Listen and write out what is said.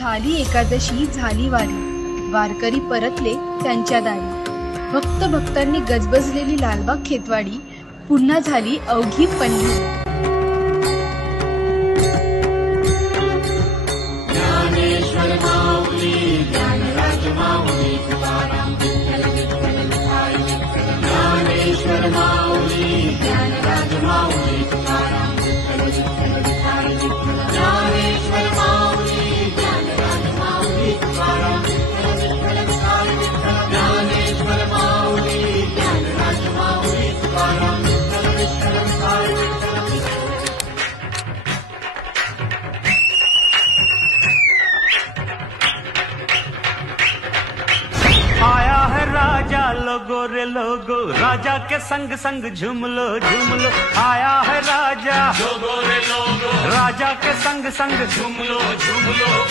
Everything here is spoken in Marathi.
झाली एकादशी झाली वारी, वारकरी परतले त्यांच्या दारी। भक्त भक्तांनी गजबजलेली लालबाग खेतवाडी पुन्हा झाली अवघी पंढरी। ज्ञानेश्वर माऊली ज्ञानराज माऊली तुकाराम विठ्ठल विठ्ठल विठाई विठ्ठल। ज्ञानेश्वर माऊली ज्ञानराज माऊली तुकाराम विठ्ठल विठ्ठल विठाई विठ्ठल। ज्ञानेश्वर माऊली ज्ञानराज माऊली तुकाराम विठ्ठल विठ्ठल विठाई विठ्ठल। ज्ञानेश्वर माऊली ज्ञानराज माऊली तुकाराम विठ्ठल विठ्ठल विठाई विठ्ठल। आया है राजा लोगो रे लोगो, राजा के संग संग झूम लो झूम लो। आया है राजा लोगो रे लोगो, राजा के संग संग झूम लो झूम लो।